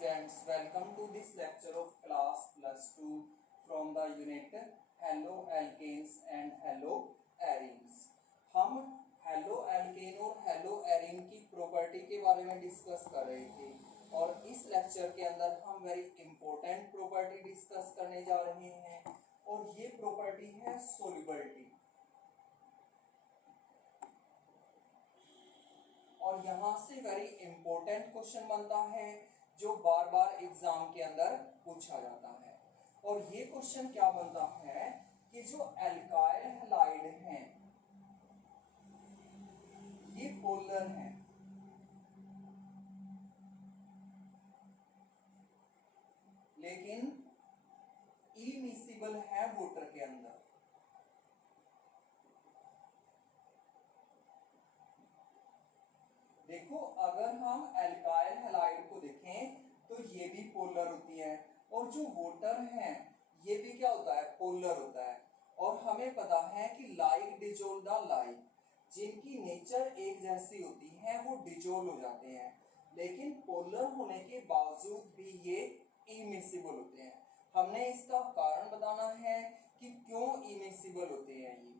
students, welcome to this lecture of class plus 2 from the unit Hello Alkanes and Hello Arenes। हम halo alkane और hello arene की property के बारे में discuss कर रहे थे और इस लेक्चर के अंदर हम वेरी इंपॉर्टेंट प्रॉपर्टी डिस्कस करने जा रहे हैं और ये प्रॉपर्टी है सोल्युबिलिटी। और यहाँ से वेरी इंपॉर्टेंट क्वेश्चन बनता है जो बार बार एग्जाम के अंदर पूछा जाता है। और ये क्वेश्चन क्या बनता है कि जो एल्काइल हैलाइड हैं ये पोलर हैं, लेकिन इमिसिबल है वाटर के अंदर। देखो, अगर हम एल्काइल हैलाइड को देखें तो ये भी पोलर होती है और जो वाटर है ये भी क्या होता है, पोलर होता है। और हमें पता है कि लाइक डिजोल्व द लाइक, जिनकी नेचर एक जैसी होती है वो डिजोल्व हो जाते हैं, लेकिन पोलर होने के बावजूद भी ये इमिसिबल होते हैं। हमने इसका कारण बताना है कि क्यों इमिसिबल होते हैं ये।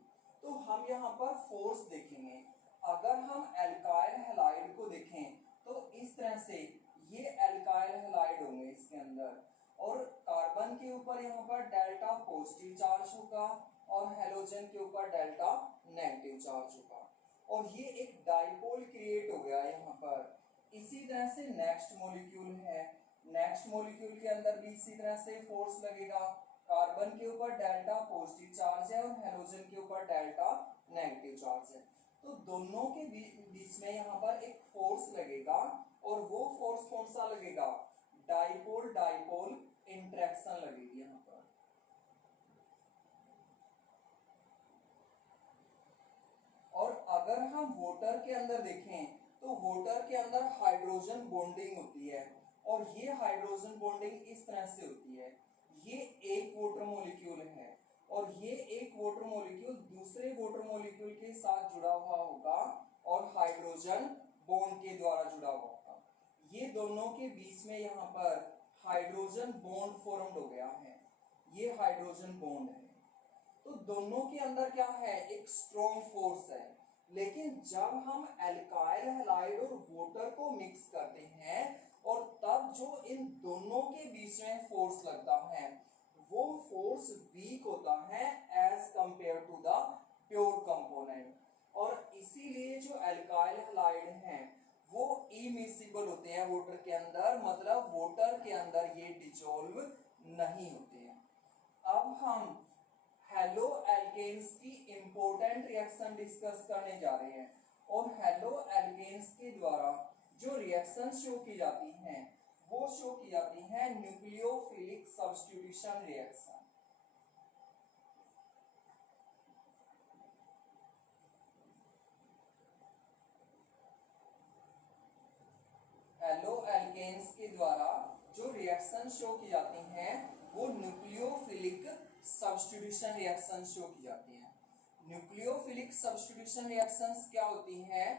तो हम यहाँ पर फोर्स देखेंगे। अगर हम एल्काइल हैलाइड को देखें तो इस तरह से ये एल्काइल हैलाइड होंगे इसके अंदर, और कार्बन के ऊपर यहाँ पर डेल्टा पॉजिटिव चार्ज होगा और हेलोजन के ऊपर डेल्टा नेगेटिव चार्ज होगा, और ये एक डाइपोल क्रिएट हो गया यहाँ पर। इसी तरह से नेक्स्ट मॉलिक्यूल है, नेक्स्ट मॉलिक्यूल के अंदर भी इसी तरह से फोर्स लगेगा। कार्बन के ऊपर डेल्टा पॉजिटिव चार्ज है और हेलोजन के ऊपर डेल्टा नेगेटिव चार्ज है, तो दोनों के बीच में यहाँ पर एक फोर्स लगेगा, और वो फोर्स कौन सा लगेगा, डाइपोल डाइपोल इंटरेक्शन लगेगी यहाँ पर। और अगर हम वाटर के अंदर देखें तो वाटर के अंदर हाइड्रोजन बॉन्डिंग होती है, और ये हाइड्रोजन बॉन्डिंग इस तरह से होती है। ये एक वाटर मॉलिक्यूल है और ये एक वाटर मॉलिक्यूल दूसरे वाटर मॉलिक्यूल के साथ जुड़ा हुआ होगा और हाइड्रोजन बॉन्ड के द्वारा जुड़ा हुआ होगा। ये दोनों के बीच में यहाँ पर हाइड्रोजन बॉन्ड फॉर्म्ड हो गया है, ये हाइड्रोजन बॉन्ड है। तो दोनों के अंदर क्या है, एक स्ट्रॉन्ग फोर्स है। लेकिन जब हम एल्काइल हैलाइड और वाटर को मिक्स करते हैं और तब जो इन दोनों के बीच में फोर्स लगता है वो फोर्स वीक होता है as compare to the pure component, और इसीलिए जो एल्काइल हैलाइड हैं वो इमिसिबल होते हैं वाटर के अंदर, मतलब वाटर के अंदर ये डिसॉल्व नहीं होते हैं। अब हम हेलो एल्केन्स की इंपॉर्टेंट रिएक्शन डिस्कस करने जा रहे हैं, और हेलो एल्केन्स के द्वारा जो रिएक्शन शो की जाती हैं वो शो की जाती है nucleophilic substitution reaction. Halo alkanes के द्वारा जो रिएक्शन शो की जाती हैं वो न्यूक्लियोफिलिक सब्स्टिट्यूशन रिएक्शन शो की जाती हैं। न्यूक्लियोफिलिक सब्स्टिट्यूशन रिएक्शंस क्या होती हैं,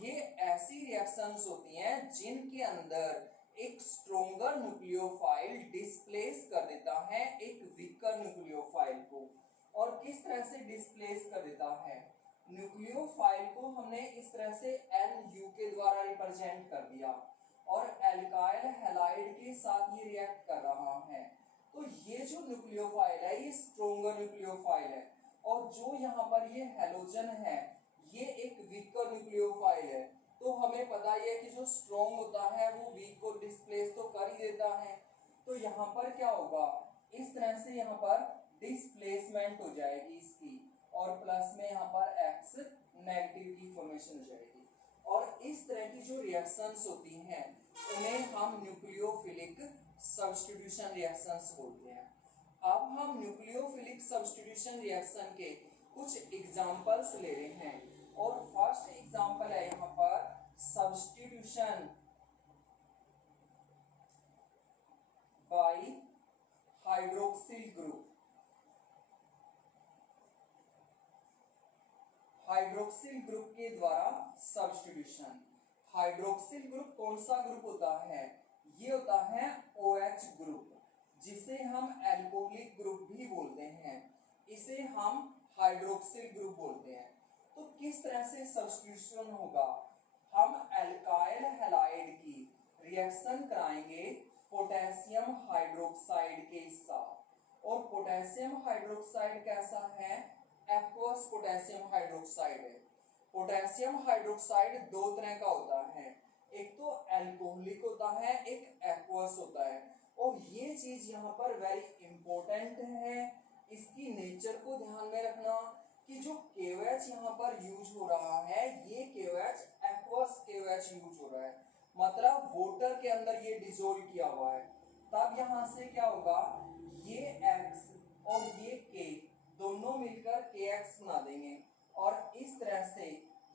ये ऐसी रिएक्शंस होती हैं जिनके अंदर एक स्ट्रोंगर न्यूक्लियोफाइल डिस्प्लेस कर देता है एक वीकर न्यूक्लियोफाइल को। और किस तरह से डिस्प्लेस कर देता है, न्यूक्लियोफाइल को हमने इस तरह से NU के द्वारा रिप्रेजेंट कर दिया, और एल्काइल हैलाइड के साथ ये रिएक्ट कर रहा है। तो ये जो न्यूक्लियोफाइल है ये स्ट्रोंगर न्यूक्लियोफाइल है, और जो यहाँ पर ये हेलोजन है ये एक वीकर न्यूक्लियोफाइल है। तो हमें पता ही है कि जो स्ट्रॉन्ग होता है वो वीक को डिस्प्लेस तो कर ही देता है। तो यहाँ पर क्या होगा, इस तरह से यहाँ पर डिस्प्लेसमेंट हो जाएगी इसकी, और प्लस में यहाँ पर X नेगेटिव की फॉर्मेशन हो जाएगी। और इस तरह की जो रिएक्शंस होती हैं उन्हें हम न्यूक्लियोफिलिक सब्स्टिट्यूशन रिएक्शंस बोलते हैं। अब हम न्यूक्लियोफिलिक सब्स्टिट्यूशन रिएक्शन के कुछ एग्जांपल्स ले रहे हैं, और फर्स्ट एग्जांपल है यहाँ पर substitution by hydroxyl group. Hydroxyl group के द्वारा सब्स्टिट्यूशन। हाइड्रोक्सिल ग्रुप कौन सा ग्रुप होता है, ये होता है जिसे हम एल्कोहलिक ग्रुप भी बोलते हैं, इसे हम हाइड्रोक्सिल ग्रुप बोलते हैं। तो किस तरह से सब्स्टिट्यूशन होगा, हम एल्काइल हैलाइड की रिएक्शन कराएंगे पोटेशियम हाइड्रोक्साइड के साथ। और पोटेशियम हाइड्रोक्साइड कैसा है, एक्वस पोटेशियम हाइड्रोक्साइड है। पोटेशियम हाइड्रोक्साइड दो तरह का होता है, एक तो एल्कोहलिक होता है, एक एक्वस होता है। और ये चीज यहाँ पर वेरी इंपॉर्टेंट है, इसकी नेचर को ध्यान में रखना कि जो KOH यहाँ पर यूज हो रहा है, ये KOH एक्वस KOH यूज हो रहा है, मतलब वाटर के अंदर ये डिसोल्व किया हुआ है। तब यहाँ से क्या होगा, ये X और ये K दोनों मिलकर KX बना देंगे, और इस तरह से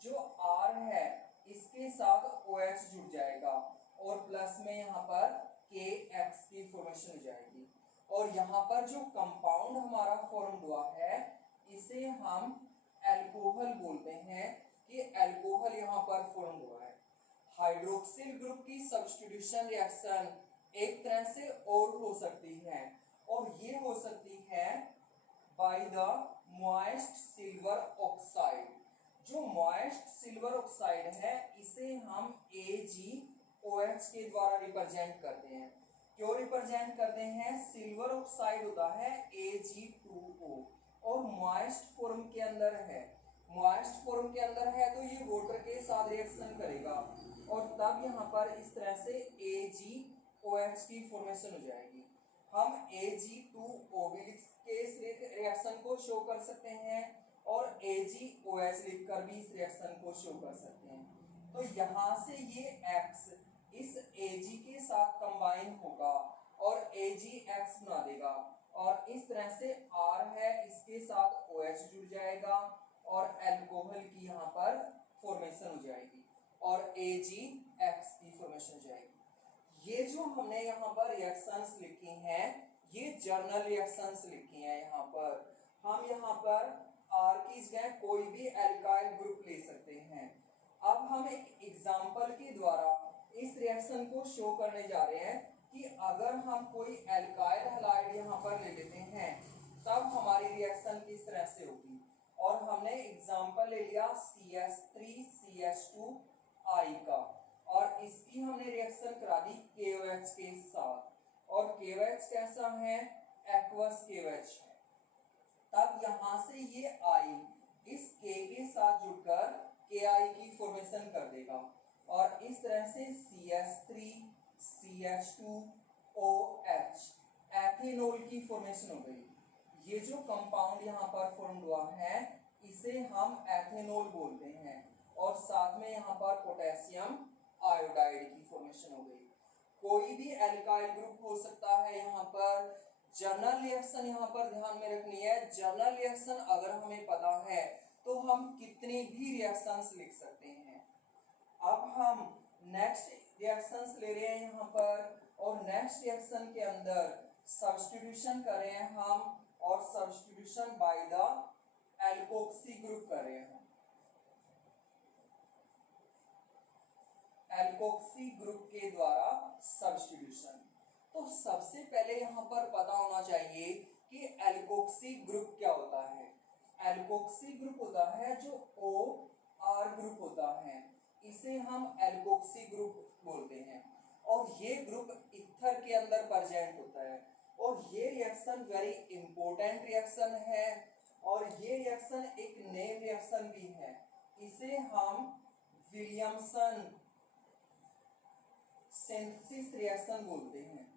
जो R है इसके साथ OH जुड़ जाएगा, और प्लस में यहाँ पर KX की फॉर्मेशन हो जाएगी। और यहाँ पर जो कंपाउंड हमारा फॉर्म हुआ है इसे हम अल्कोहल बोलते हैं, कि अल्कोहल यहाँ पर फॉर्म हुआ है। हाइड्रोक्सिल ग्रुप की सब्स्टिट्यूशन रिएक्शन एक तरह से और हो सकती है, और ये हो सकती है by the moist silver oxide. जो मॉइस्ट सिल्वर ऑक्साइड है इसे हम AgOH के द्वारा रिप्रेजेंट करते हैं। क्यों रिप्रेजेंट करते हैं, सिल्वर ऑक्साइड होता है Ag2O और मॉइस्ट फॉर्म के अंदर है, मॉइस्ट फॉर्म के अंदर है तो ये वाटर के साथ रिएक्शन करेगा, और तब यहाँ पर इस तरह से AgOH की फॉर्मेशन हो जाएगी। हम Ag2O भी लिख के इस रिएक्शन को शो कर सकते हैं, और AgOH लिखकर भी इस रिएक्शन को शो कर सकते हैं। तो यहाँ से ये X इस Ag के साथ कंबाइन होगा और AgX बना देगा, और इस तरह से R है इसके साथ OH जुड़ जाएगा, और अल्कोहल की यहाँ पर फॉर्मेशन हो जाएगी, और AgX की फॉर्मेशन हो जाएगी। ये जो हमने यहाँ पर रिएक्शंस लिखी हैं ये जर्नल रिएक्शंस लिखी हैं। यहाँ पर हम यहाँ पर R की जगह कोई भी एल्काइल ग्रुप ले सकते हैं। अब हम एक एग्जांपल के द्वारा इस रिएक्शन को शो करने जा रहे हैं कि अगर हम कोई एल्काइल हैलाइड यहाँ पर ले लेते हैं तब हमारी रिएक्शन किस तरह से होगी। और हमने एग्जांपल ले लिया CH3CH2I का, और इसकी हमने रिएक्शन करा दी KOH के साथ, और KOH कैसा है, एक्वस KOH है। तब यहाँ से ये I इस K के साथ जुड़कर KI की फॉर्मेशन कर देगा, और इस तरह से CH3CH2OH एथेनॉल की फॉर्मेशन हो गई। ये जो कंपाउंड यहाँ पर फॉर्म हुआ है इसे हम एथेनॉल बोलते हैं, और साथ में यहाँ पर पोटेशियम आयोडाइड की फॉर्मेशन हो गई। कोई भी एल्काइल ग्रुप हो सकता है। यहाँ पर जर्नल रिएक्शन यहाँ पर ध्यान में रखनी है। जर्नल रिएक्शन अगर हमें पता है तो हम कितनी भी रिएक्शंस लिख सकते हैं। अब हम नेक्स्ट रिएक्शंस ले रहे हैं यहाँ पर, और नेक्स्ट रिएक्शन के अंदर सब्स्टिट्यूशन कर रहे हैं हम, और substitution by the alkoxy group कर रहे हैं। एल्कोक्सी ग्रुप के द्वारा सब्स्टिट्यूशन। तो सबसे पहले यहाँ पर पता होना चाहिए कि एल्कोक्सी ग्रुप क्या होता है। एल्कोक्सी ग्रुप होता है जो OR ग्रुप होता है, इसे हम एल्कोक्सी ग्रुप बोलते हैं, और ये ग्रुप ईथर के अंदर प्रेजेंट होता है। और ये रिएक्शन वेरी इंपॉर्टेंट रिएक्शन है, और ये रिएक्शन एक नेम रिएक्शन भी है। इसे हम विलियमसन सिंथेसिस रिएक्शन बोलते हैं।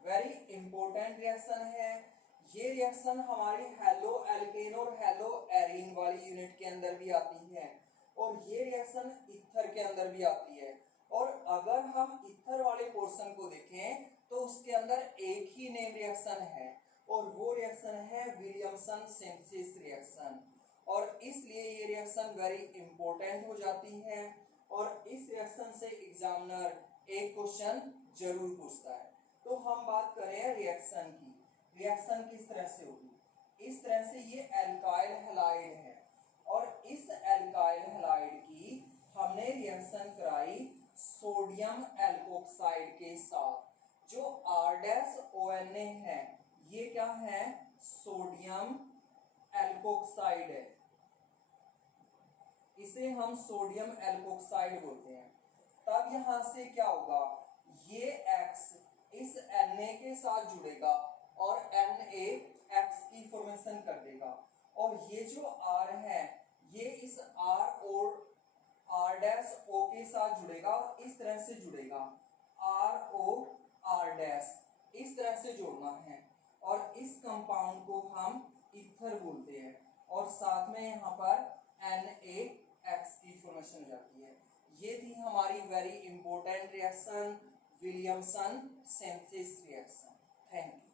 वेरी इंपॉर्टेंट रिएक्शन है। ये रिएक्शन हमारी हेलो एल्केन और हेलो एरीन वाली यूनिट के अंदर भी आती है, और ये रिएक्शन ईथर के अंदर भी आती है। और अगर हम ईथर वाले पोर्शन को देखें तो उसके अंदर एक ही नेम रिएक्शन है, और वो रिएक्शन है विलियमसन सिंथेसिस रिएक्शन, और इसलिए ये रिएक्शन वेरी इंपॉर्टेंट हो जाती है। और इस रिएक्शन से एग्जामिनर एक क्वेश्चन जरूर पूछता है। तो हम बात करें रिएक्शन की। रिएक्शन किस तरह से होगी, इस तरह से ये एल्काइल हैलाइड है, और इस एल्काइल हैलाइड की हमने रिएक्शन कराई सोडियम सोडियम एल्कोक्साइड के साथ। जो R-ONA है ये क्या है, सोडियम एल्कोक्साइड है, इसे हम सोडियम एल्कोक्साइड बोलते हैं। तब यहां से क्या होगा, ये X इस Na के साथ जुड़ेगा और NaX की फॉर्मेशन कर देगा, और ये जो R है ये इस R और R-O के साथ जुड़ेगा और इस तरह से जुड़ेगा, RO R-, इस तरह से जोड़ना है, और इस कंपाउंड को हम ईथर बोलते हैं, और साथ में यहाँ पर NaX की फॉर्मेशन हो जाती है। ये थी हमारी very important reaction, Williamson synthesis reaction. Thank you.